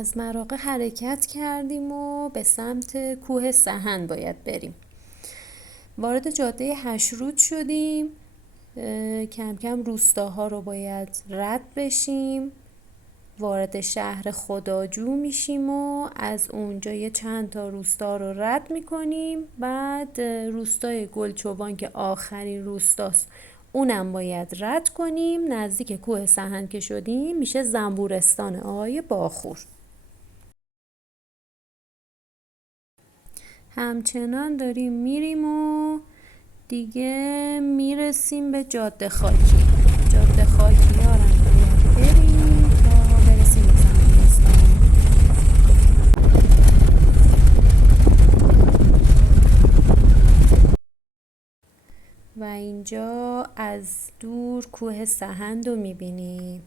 از مراغه حرکت کردیم و به سمت کوه سهند باید بریم. وارد جاده هشرود شدیم. کم کم روستاها رو باید رد بشیم. وارد شهر خداجو میشیم و از اونجا یه چند تا روستا رو رد میکنیم. بعد روستای گلچوبان که آخرین روستاست اونم باید رد کنیم. نزدیک کوه سهند که شدیم میشه زنبورستان آقای باخور. همچنان داریم میریم و دیگه میرسیم به جاده خاکی. جاده خاکی ها رو باید بریم تا برسیم به زنبورستان. و اینجا از دور کوه سهند رو میبینیم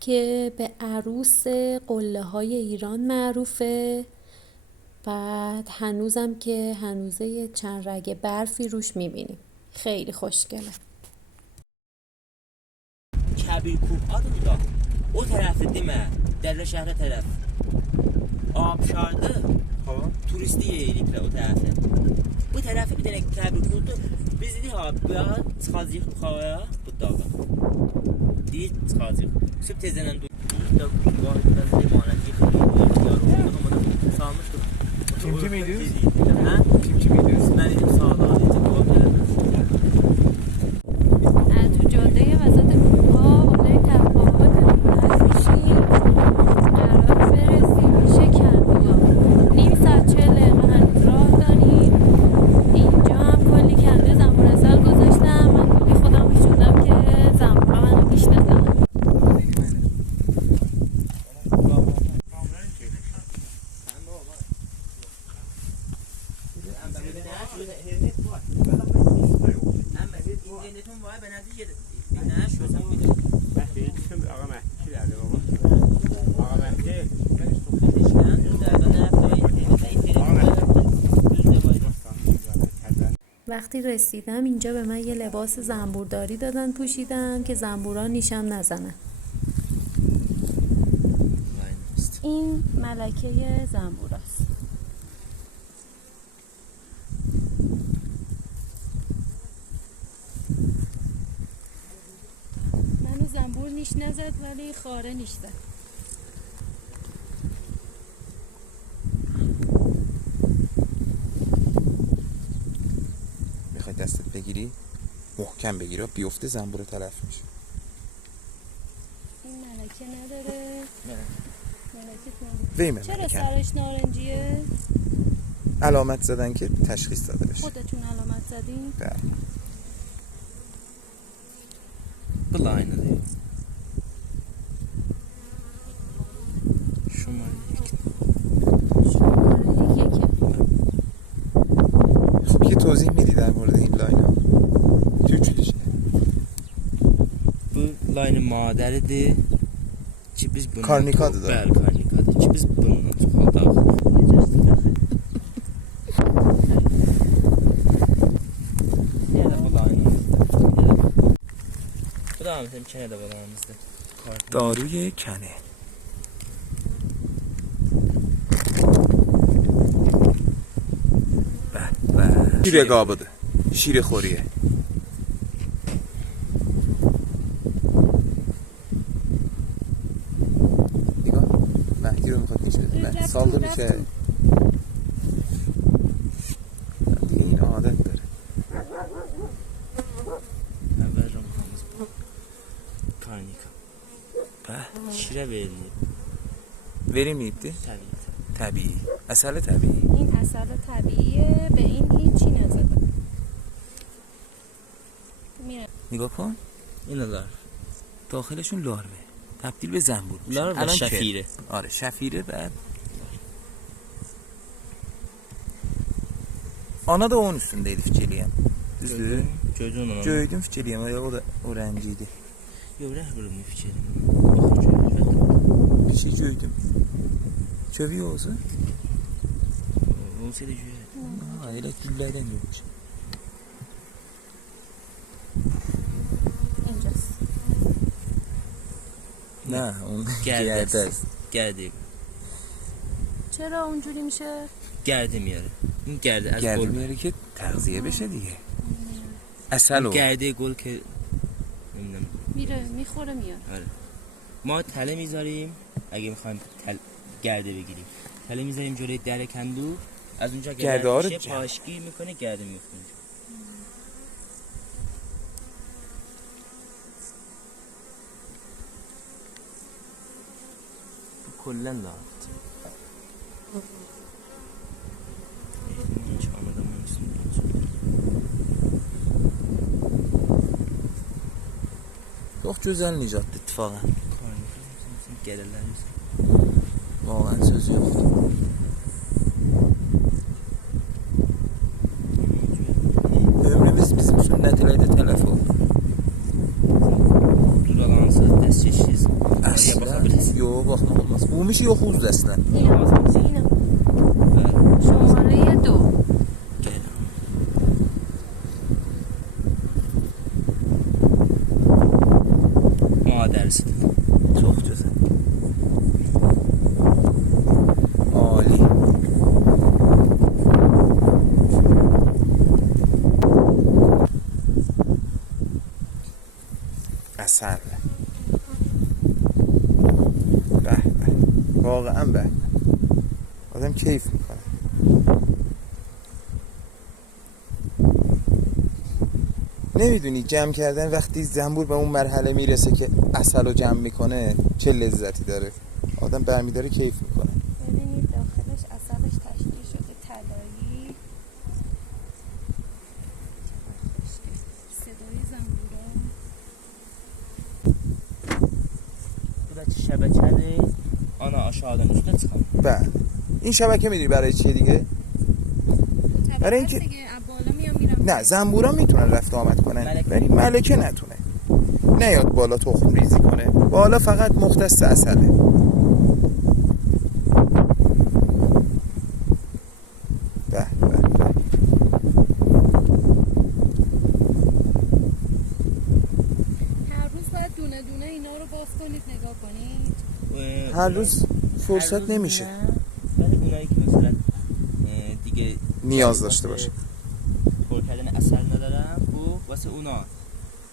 که به عروس قله های ایران معروفه. بعد هنوزم که هنوزه چند رگ برفی روش میبینیم. خیلی خوشگله. کبیر کوه adı o tərəfi demə, Dərlə şəhərə tərəf. Abşardır. Turisti yeyiliklə o tərəfi. Bu tərəfi bir dənə Kəbir kuhdur. Biz dedik ha, bu çıxacağıq yuxarıya bu dağa. Deyik çıxacağıq. Sübh tezdən da var limanət yıxılır. Salmışdıq. Kimki miydi? Hə? Kimki miydi? Mən idim sağda. از تو جاده وسط کوه‌ها بالای تپه‌ها رد میشیم. قرار برسیم میشه کندوها. نیم ساعت 40 دقیقه هنوز راه داریم. اینجا هم کلی کنده زنبورستان گذاشتم. من کلی خودم میشوندم که زنبورا منو میشناسن. وقتی رسیدم اینجا به من یه لباس زنبورداری دادن پوشیدم که زنبورا نیشم نزنن. این ملکه زنبوراست. منو زنبور نیش نزد ولی خاره نیش زد. میخوای دستت بگیری؟ محکم بگیری و بیفته زنبور تلف میشه. این ملکه نداره. ویمه چرا ملکه. سرش نارنجیه؟ علامت زدن که تشخیص داده بشه. خودتون علامت زدین؟ بله. Bu da aynıdır. Şumara یکه. خب یه توضیح میدی در مورد این لاین ها؟ چجوریشه؟ Bu layının madəridir ki biz bunu Karnikadır da. Bəli, karnikadır ki biz bununla çoxaldaq. Yəni bu layının. Bu da bizim kenə də balamızdır. داروی کنه. شیر قابضه. شیر خوریه. نگاه مهدی رو میخواد میشه مهدی سالده میشه. دیگه این عادت داره. Əvvəl ramxamız bu. Karnika. Şirə verilir. Verilmeyipti. Təbii. طبیعی. اصل طبیعی. این اصل طبیعیه. به این هیچی نزده. میره. نگاه کن. این لار. داخلشون لاروه. تبدیل به زنبور میشه. لار و شفیره. آره şafire بعد. Ana da onun üstündeydi fiçeliyem. Düzdü. Gördün onu. Gördüm fiçeliyem. O da o renciydi. Yox, rəhbərim fikrim. Bir şey gördüm. Çövü olsa. Olsaydı görərdim. Ha, elə güllərdən görmüş. اینجاست. نه اون گرده گرده است. گرده چرا اونجوری میشه؟ گرده میاره. این گرده از گرده گل میاره که تغذیه بشه دیگه. عسل و گرده گل که نمیدونم. میره میخوره میاد. آره. ما تله میذاریم اگه میخوایم گرده بگیریم. تله میذاریم جلوی در کندو، از اونجا گرده ها رو میشه پاشگیر میکنه، گرده میفته. کلا لاحت çok güzel Nicat ittifaqən. Gəlirlər. Vallahi söz yoxdur. Ömrümüz bizim sünnətlərdə tələf oldu. Dudalansız, dəst çeşsiz. Əslən, yox, baxmaq olmaz. Bulmuş yoxuz əslən. اینم شماره 2. Madərisidir. Çox gözəl. Ali. Əsər. Bəh, bəh. واقعا bəh. آدم کیف میکنه. نمیدونی جمع کردن وقتی زنبور به اون مرحله میرسه که عسل رو جمع میکنه چه لذتی داره. آدم برمیداره کیف میکنه. ببینید داخلش عسلش تشکیل شده طلایی. صدای زنبورا. Bu da şəbəkədir. Ana aşağıdan üstə çıxan. بله. این شبکه میدونی برای چیه دیگه؟ برای اینکه نه زنبورا میتونن رفت و آمد کنن ولی ملکه نتونه. نیاد بالا تخم ریزی کنه. بالا فقط مختص عسله. به به به. هر روز باید دونه دونه اینا رو باز کنید نگاه کنید. هر روز فرصت نمیشه. ولی اونایی که مثلا دیگه نیاز داشته باشه. پر کردن عسل ندارم خب واسه اونا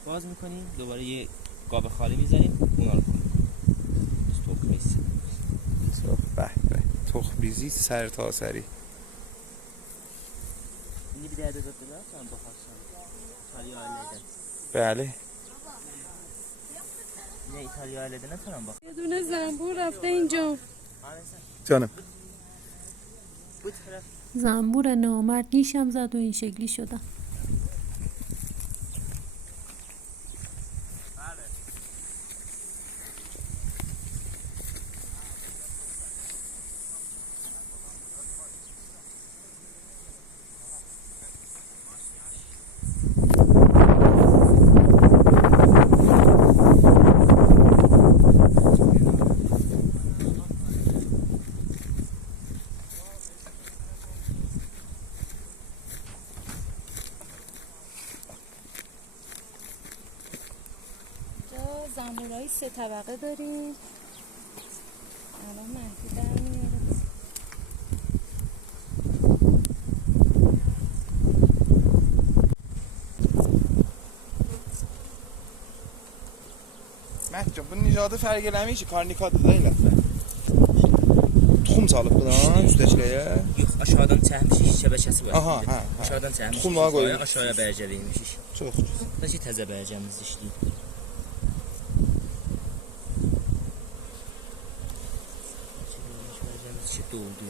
باز میکنیم دوباره یه قاب خالی میذاریم اونا رو کنیم. تخم ریزی. به به. تخم ریزی سر تا سری. اینی bir derede tuttular sonra bakarsan. İtalya aileden. بله. Ne İtalya aileden sonra bak. یه دونه زنبور رفته اینجا. جانم. Bu taraf زنبور نامرد نیشم زد و این شکلی شدم. زنبورای 3 طبقه داریم. الان مهدی در میاره. Məhd bu Nicadı fərqələmiş ki, karnikadır da elə. Tuxum salıb buna üstəçiləyə. yox aşağıdan çəkmiş şəbəkəsi var. Aha, hə. Aşağıdan çəkmiş. Tuxumları qoyulmuş. Aşağıya bərcəliymiş. Çox gözəl. Da ki təzə bərcəmiz işləyir. Bərcəmiz işi doldu.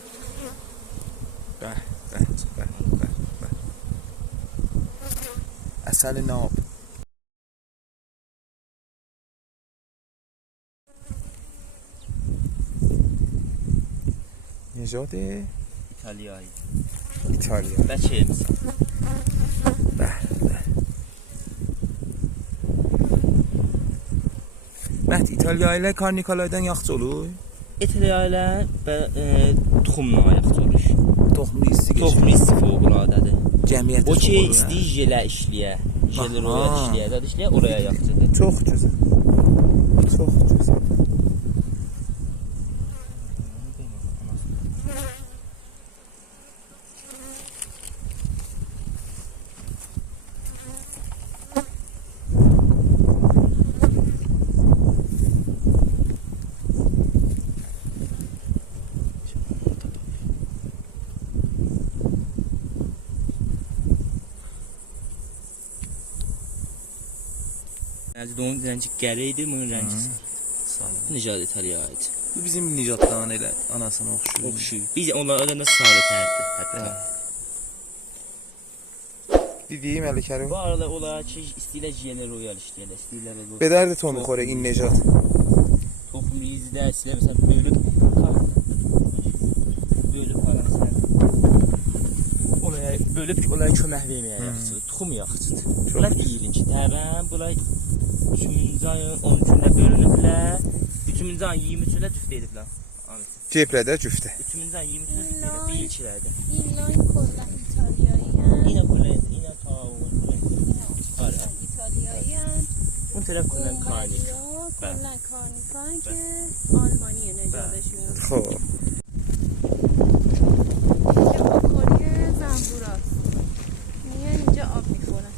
Bəh, bəh, bəh, bəh, bəh. Əsəl nab. نژاد İtalyayı. ایتالیا. Bəlkə بله. Məhd İtaliyayla karnikalaydan yaxşı olur. İtaliyayla tuxumla ayaq olur. Toxum rizqi Toxum riski fövqəladadır. Cəmiyyətə O çox ki olur, hə? istəyir jelə işləyə. Jelə Aha. oraya işləyə, dad işləyə oraya yaxşıdır. Çox gözəl. Çox gözəl. Əziz onun rəngi qərə idi, bunun rəngi sarı. Nicat İtaliyaya aid. Bu bizim Nicatdan elə anasına oxşuyur. Oxşuyur. Biz onlardan da sarı tərdi hətta. Dediyim Əli Kərim. Bu arada olar ki, istəyirlər General Royal işləyirlər, istəyirlər belə. به درد تو میخوره این نژاد. Toxum izlər, istəyirlər məsələn bölüb falan olaya bölüb ki, olaya kömək verməyə yaxşıdır. Toxum yaxşıdır. Bunlar deyirin ki, təbən bunlar 3-cü ayın 13-də bölünüblər. 3-cü ayın 23-də cüft ediblər. Ceprədə cüftə. 3-cü ayın 23-də cüft ediblər, bir ilçilərdə. اینا کلا ایتالیایی هن Yine kolay, yine tavuğun. ایتالیایی هن Bunun tərəf kolay kani. کلا کارنیکان که آلمانیه نجابشون خب کلی زنبوراست میان اینجا آب میخورن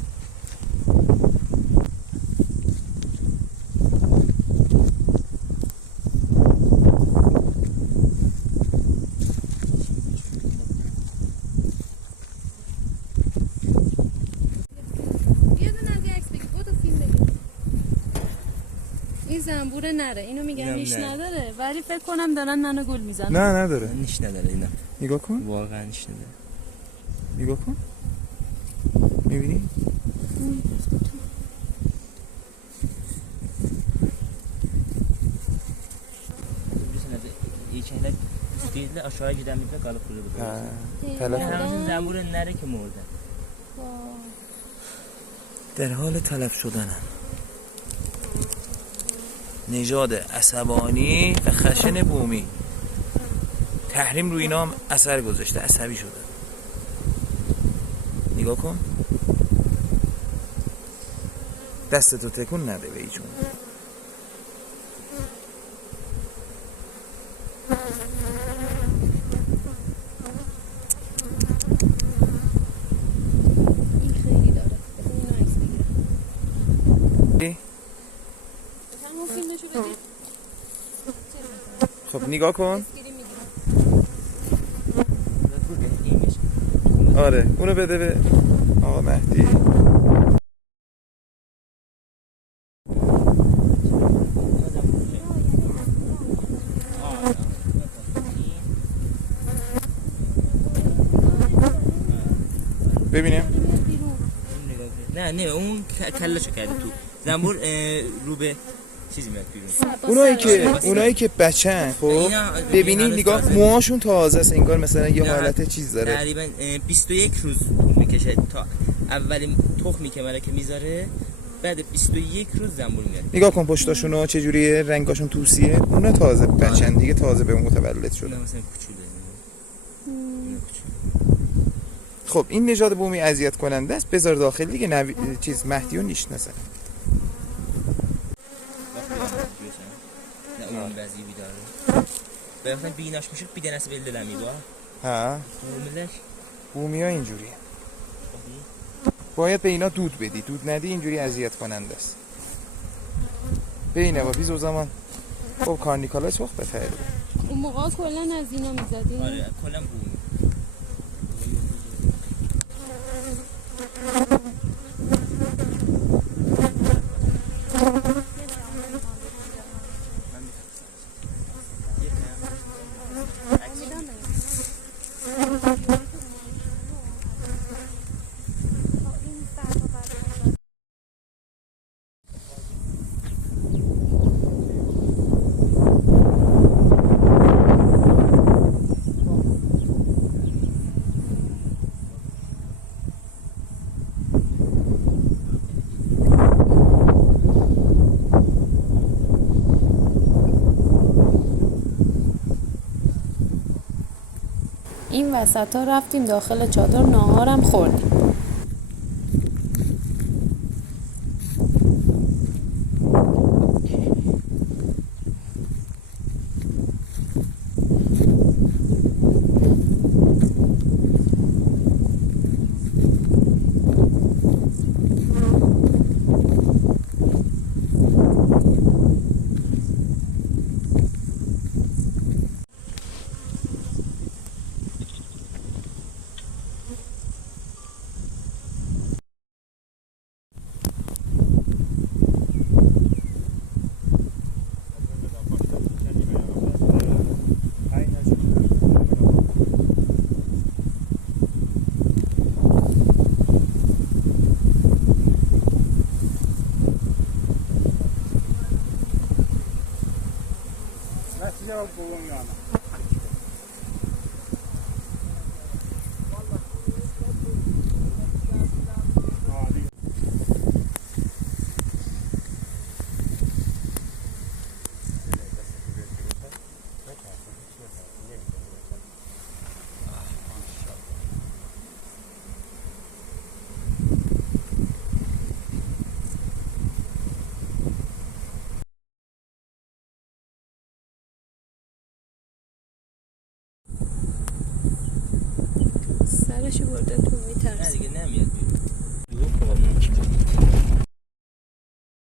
این زنبور نره اینو میگم اینم ریش نره. نداره ولی فکر کنم دارن منو گل میزنن نه نداره. Niş nədir yine? نگاه کن. Vaqa niş nədir? نگاه کن. میبینی؟ Bilirsən nədir? İlkəklər istəyirlər aşağıya gedən bir də qalıb burada. Ha. Yəni تلف. həmin zəmburun nəri kimi orada? در حال تلف شدنم. نژاد عصبانی و خشن بومی. تحریم روی اینا هم اثر گذاشته، عصبی شده. نگاه کن. دستتو تکون نده به ایشون. این خیلی داره اینو عکس بگیرم همون فیلمشو بدید خب نگاه کن. اسکرین میگیرم Bu qəhdiymiş. آره اونو بده به آقا مهدی. ببینیم. نه اون کلهشو کرده تو زنبور رو به چیزی میاد بیرون اونایی که بچن خب اینا ببینی هنوز نگاه تازه. موهاشون تازه است انگار مثلا یه نه. حالت چیز داره. تقریبا 21 روز میکشه تا اولین تخمی که ملکه میذاره بعد 21 روز زنبور میاد نگاه کن پشتاشونو چه جوریه، رنگاشون توسیه. اونا تازه بچن دیگه، تازه به متولد اینا شدن. مثلا کوچوله اینا کوچوله خب این نژاد بومی اذیت کننده است. بذار داخل دیگه چیز مهدی رو نشناسه. نه اون بعضی بیداره وقتی بیناش میشه bir dənəsi belli eləməyib ha. ها Bumilər بومی ها اینجوریه. باید به اینا دود بدی، دود ندی اینجوری اذیت کننده است. ببین biz o zaman خب کارنیکالا çok بخیر. اون موقع کلا از اینا میزدیم آره کلا بومی این وسط ها رفتیم داخل چادر ناهارم خوردیم. سرشو برده تو نه میترسه. دیگه نمیاد بیرون.